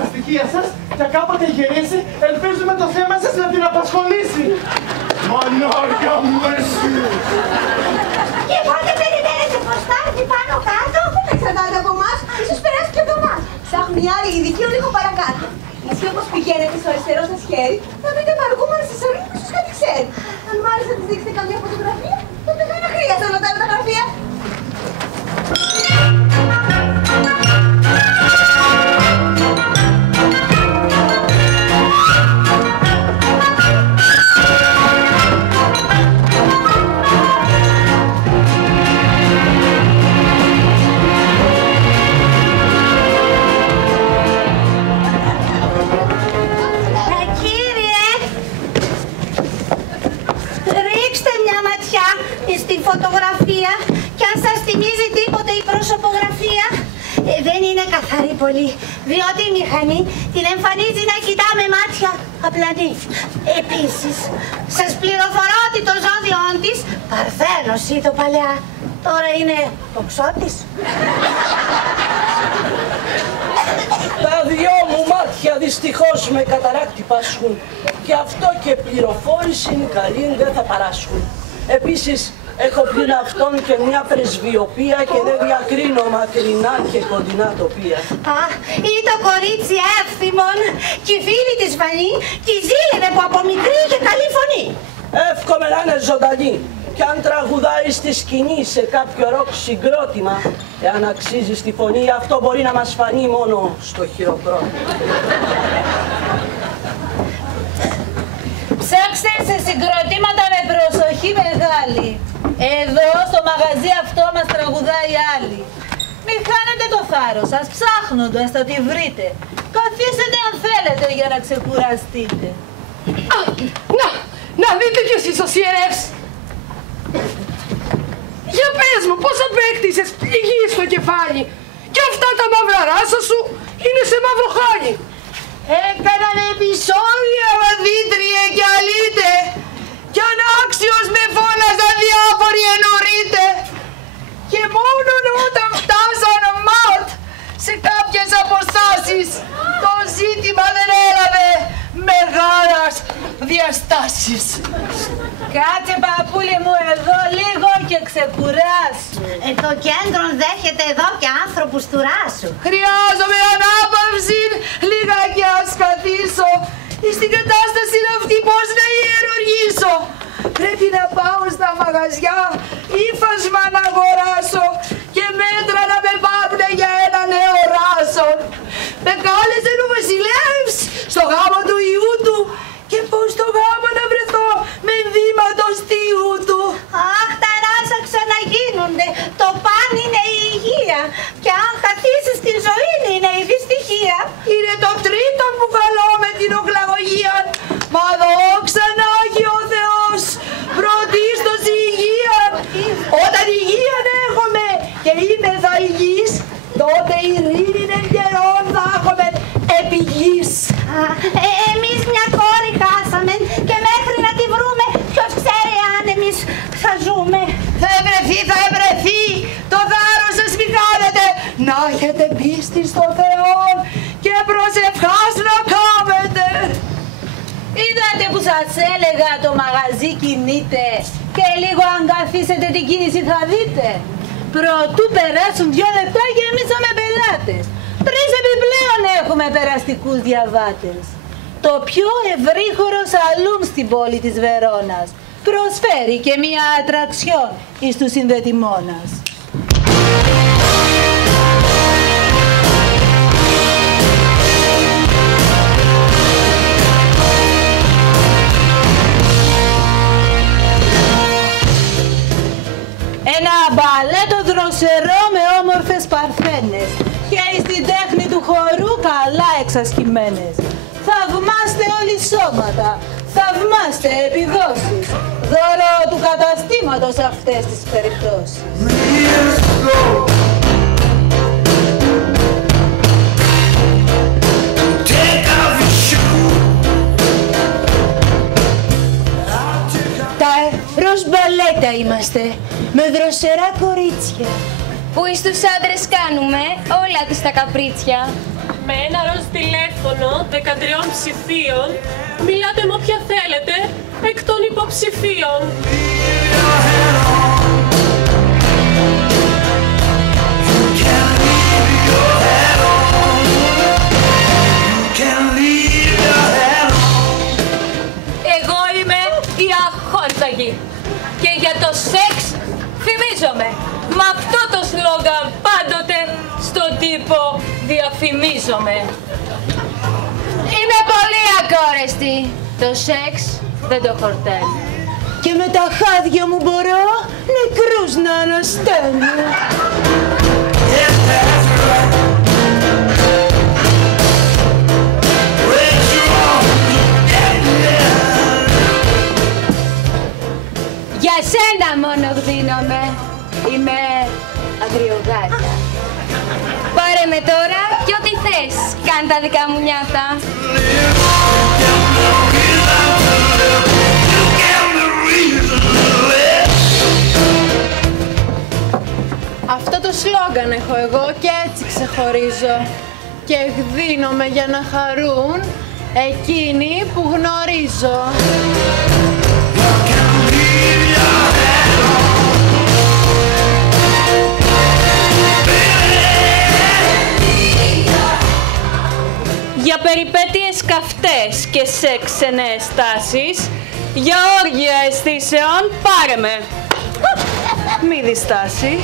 τα στοιχεία σας και κάποτε γυρίσει, ελπίζουμε το θέμα σας να την απασχολήσει. Μανάρια μου εσύ! Και πότε περιμένετε πως θα έρθει πάνω κάτω? Δεν εξαρτάται από εμάς, ίσως περάσει και εβδομάδα. Ψάχνουν οι άλλοι ειδικοί λίγο παρακάτω. Εσύ όπως πηγαίνετε στο αριστερό σας χέρι, θα βρείτε παρκούμενο στη σελίδα που ίσως κάτι ξέρει. Αν μάλιστα της δείξετε καμία φωτογραφία, τότε δεν είναι χρειάζεται όλα τα άλλα τα γραφεία. Στη φωτογραφία και αν σας θυμίζει τίποτε η προσωπογραφία, δεν είναι καθαρή πολύ, διότι η μηχανή την εμφανίζει να κοιτά με μάτια απλανή. Επίσης, σας πληροφορώ ότι το ζώδιόν της, Παρθένος ήταν παλιά, τώρα είναι τοξότης. Τα δυο μου μάτια δυστυχώς με καταράκτη πάσχουν και αυτό και πληροφόρηση καλή δεν θα παράσχουν. Επίσης, έχω πλην αυτόν και μια πρεσβειοπία και δεν διακρίνω μακρινά και κοντινά τοπία. Α, ή το κορίτσι εύθυμον και η φίλη της Φανή τη ζήλευε που από μικρή είχε καλή φωνή. Εύχομαι να είναι ζωντανή και αν τραγουδάει στη σκηνή σε κάποιο ροκ συγκρότημα, εάν αξίζει στη φωνή, αυτό μπορεί να μας φανεί μόνο στο χειροκρότημα. Ψάξτε σε συγκροτήματα με προσοχή μεγάλη. Εδώ στο μαγαζί αυτό μας τραγουδάει άλλη. Μην χάνετε το θάρρος σας ψάχνοντας, θα τη βρείτε. Καθίσετε αν θέλετε για να ξεκουραστείτε. Να δείτε κι εσείς ως ιερεύς. Για πες μου, πώς απέκτησες πληγή στο κεφάλι και αυτά τα μαύρα ράσα σου είναι σε μαύρο χάλι. Έκαναν επεισόδια βαδίτριε κι αλείτε κι ανάξιος με φώναζαν διάφοροι ενωρείτε και μόνον όταν φτάσαν ματ σε κάποιες αποστάσεις το ζήτημα δεν έλαβε μεγάλας διαστάσεις. Κάτσε παππούλη μου εδώ λίγο και ξεκουράσου. Το κέντρο δέχεται εδώ και άνθρωπους του ράσου. Χρειάζομαι ανάπαυση, λιγάκι ας καθίσω. Στην κατάσταση αυτή πώς να ιερουργήσω. Πρέπει να πάω στα μαγαζιά, ύφασμα να αγοράσω και μέτρα να με πάρουνε για ένα νέο ράσο. Με κάλεσε ο βασιλεύς στο γάμο του ιού του και πώς στο γάμο να βρεθώ με ενδύματος τιού του. Αχ, τα ράσα ξαναγίνονται, το παν είναι η υγεία και αν χαθήσεις την ζωή είναι η δυστυχία. Είναι το τρίτο που καλώ με την ογλαγωγία, μα δόξα να έχει ο Θεός, πρωτίστως η υγεία. Όταν υγεία έχουμε και είμαι θα υγιής, τότε ειρήνη εν καιρόν θα έχουμε επί γης. Εμείς μια κόρη χάσαμε και μέχρι να τη βρούμε ποιος ξέρει αν εμείς θα ζούμε. Θα ευρεθεί, το θάρρος σας μη κάνετε, να έχετε πίστη στο Θεό και προσευχάς να κάνετε. Είδατε που σας έλεγα το μαγαζί κινείται και λίγο αν καθίσετε την κίνηση θα δείτε. Προτού περάσουν 2 λεπτά γεμίσαμε πελάτες. 3 επιπλέον έχουμε περαστικούς διαβάτες. Το πιο ευρύχωρο σαλούμ στην πόλη της Βερόνας προσφέρει και μία ατραξιόν εις τους συνδετημόνας. Ένα μπαλέτο δροσερό με όμορφες παρθένες και στην τέχνη του χορού καλά εξασκημένες. Θαυμάστε όλοι σώματα, θαυμάστε επιδόσεις, δώρο του καταστήματος αυτές τις περιπτώσεις. Τα ροζ μπαλέτα είμαστε, με δροσερά κορίτσια. Που εις τους άντρες κάνουμε όλα μίλατε στα καπρίτσια? Με ένα ροζ τηλέφωνο 13 ψηφίων μιλάτε με όποια θέλετε εκ των υποψηφίων. Εγώ είμαι η αχόρταγη και για το σεξ φημίζομαι. Με αυτό το σλόγγαν πάντοτε στον τύπο διαφημίζομαι. Είμαι πολύ ακόρεστη. Το σεξ δεν το χορταίνω. Και με τα χάδια μου μπορώ νεκρούς να ανασταίνω. Για σένα μόνο γδίνομαι. Είμαι αγριογάτα. Πάρε με τώρα και ό,τι θες. Κάνε τα δικά μου νιάτα. Αυτό το σλόγγαν έχω εγώ και έτσι ξεχωρίζω. Και γδίνομαι για να χαρούν εκείνοι που γνωρίζω. Για περιπέτειες καυτές και σε ξενές τάσεις, για όργια αισθήσεων πάρε με. Μη διστάσεις.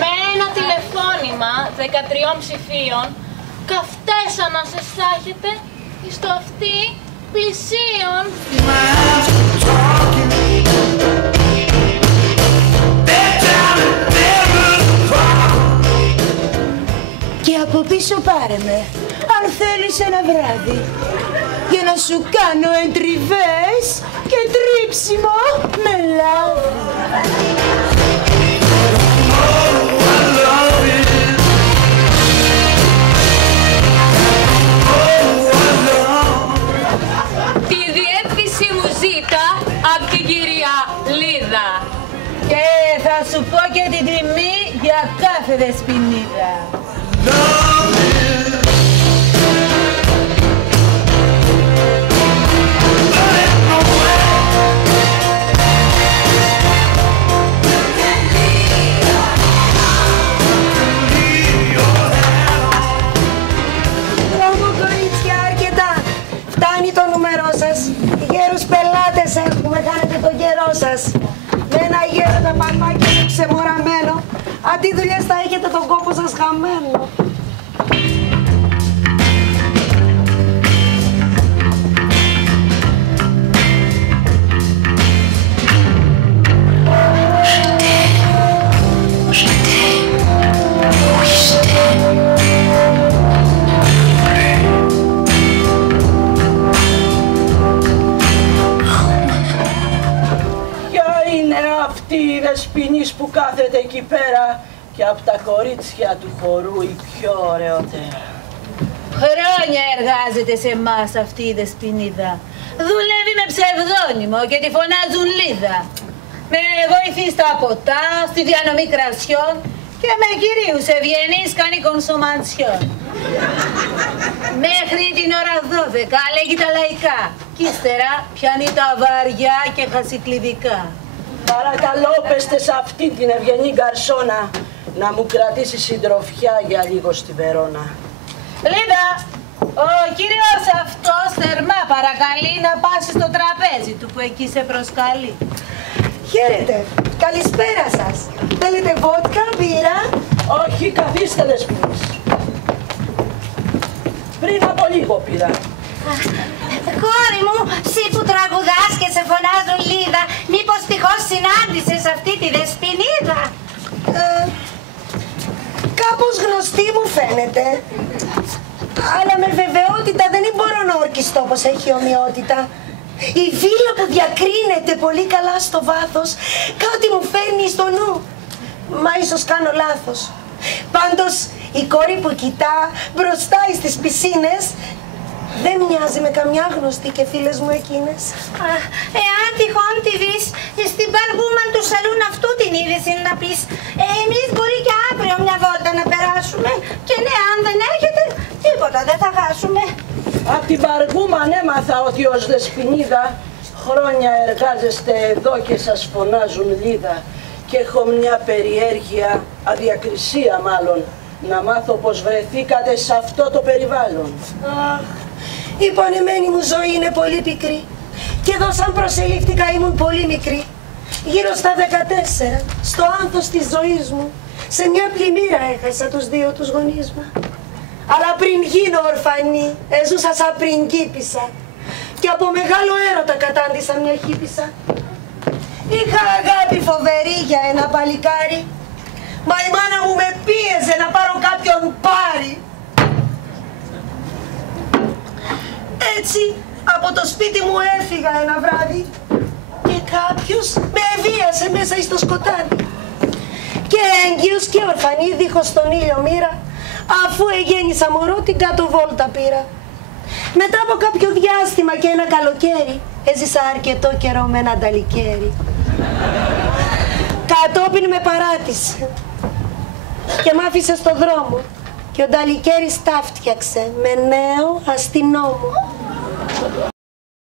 Με ένα τηλεφώνημα 13 ψηφίων, καυτές ανάσες θα έχετε στο αυτί πλησίων. Και από πίσω πάρε με, αν θέλεις ένα βράδυ, για να σου κάνω εντριβές και τρίψιμο με λάδι. Τη διεύθυνση μου ζήτα απ' την κυρία Λίδα. Και θα σου πω και την τιμή για κάθε δεσποινίδα. Μπράβο κορίτσια, αρκετά. Φτάνει το νούμερό σας. Γέρους πελάτες έχουμε, κάνετε τον καιρό σας. Με ένα γέροντα παλμάκι ξεμοραμένο, αντί δουλειές θα έχετε τον κόπο σας χαμένο. Αυτή η δεσποινής που κάθεται εκεί πέρα και από τα κορίτσια του χορού η πιο ωραιότερα. Χρόνια εργάζεται σε εμάς αυτή η δεσποινίδα. Δουλεύει με ψευδόνυμο και τη φωνάζουν Λίδα. Με βοηθεί στα ποτά, στη διανομή κρασιών και με κυρίους ευγενείς κάνει κονσομανσιόν. Μέχρι την ώρα 12 λέγει τα λαϊκά κι ύστερα πιάνει τα βαριά και χασικλειδικά. Παρακαλώ πέστε σε αυτή την ευγενή γκαρσόνα να μου κρατήσει συντροφιά για λίγο στη Βερόνα. Λίδα, ο κύριος αυτός θερμά παρακαλεί να πάσει στο τραπέζι του που εκεί σε προσκαλεί. Χαίρετε, καλησπέρα σας. Θέλετε βότκα, μπύρα? Όχι, καθίστε δεσποινής. Πριν από λίγο πήρα. Κόρη μου, εσύ που τραγουδάς και σε φωνάζουν Λίδα, μήπως τυχώς συνάντησες αυτή τη δεσποινίδα? Κάπως γνωστή μου φαίνεται. Αλλά με βεβαιότητα δεν μπορώ να ορκιστώ πως έχει ομοιότητα. Η βίλα που διακρίνεται πολύ καλά στο βάθος κάτι μου φέρνει στο νου. Μα ίσως κάνω λάθος. Πάντως η κόρη που κοιτά μπροστά στις πισίνες Δεν μοιάζει με καμιά γνωστή και φίλες μου εκείνες. Εάν τυχόν τη δεις, στην Παργούμαν του σαλούν αυτού την είδηση να πεις. Εμείς μπορεί και αύριο μια βόλτα να περάσουμε. Και ναι, αν δεν έρχεται, τίποτα δεν θα χάσουμε. Απ' την Παργούμαν έμαθα ότι ως Δεσποινίδα χρόνια εργάζεστε εδώ και σας φωνάζουν Λίδα. Και έχω μια περιέργεια, αδιακρισία μάλλον, να μάθω πως βρεθήκατε σε αυτό το περιβάλλον. Αχ, η πονεμένη μου ζωή είναι πολύ πικρή. Και εδώ σαν προσελήφθηκα ήμουν πολύ μικρή. Γύρω στα 14, στο άνθος της ζωής μου, σε μια πλημμύρα έχασα τους δύο τους γονείς μου. Αλλά πριν γίνω ορφανή, έζουσα σαν πριγκίπισσα. Και από μεγάλο έρωτα κατάντησα μια χίπισσα. Είχα αγάπη φοβερή για ένα παλικάρι. Μα η μάνα μου με πίεζε να πάρω κάποιον πάρη. Έτσι, από το σπίτι μου έφυγα ένα βράδυ και κάποιος με βίασε μέσα στο σκοτάδι. Και έγκυος και ορφανή δίχως τον ήλιο μοίρα, αφού εγέννησα μωρό την κάτω βόλτα πήρα. Μετά από κάποιο διάστημα και ένα καλοκαίρι, έζησα αρκετό καιρό με ένα νταλικέρι. Κατόπιν με παράτησε και μ' άφησε στο δρόμο και ο νταλικέρης τα φτιάξε με νέο αστυνόμο.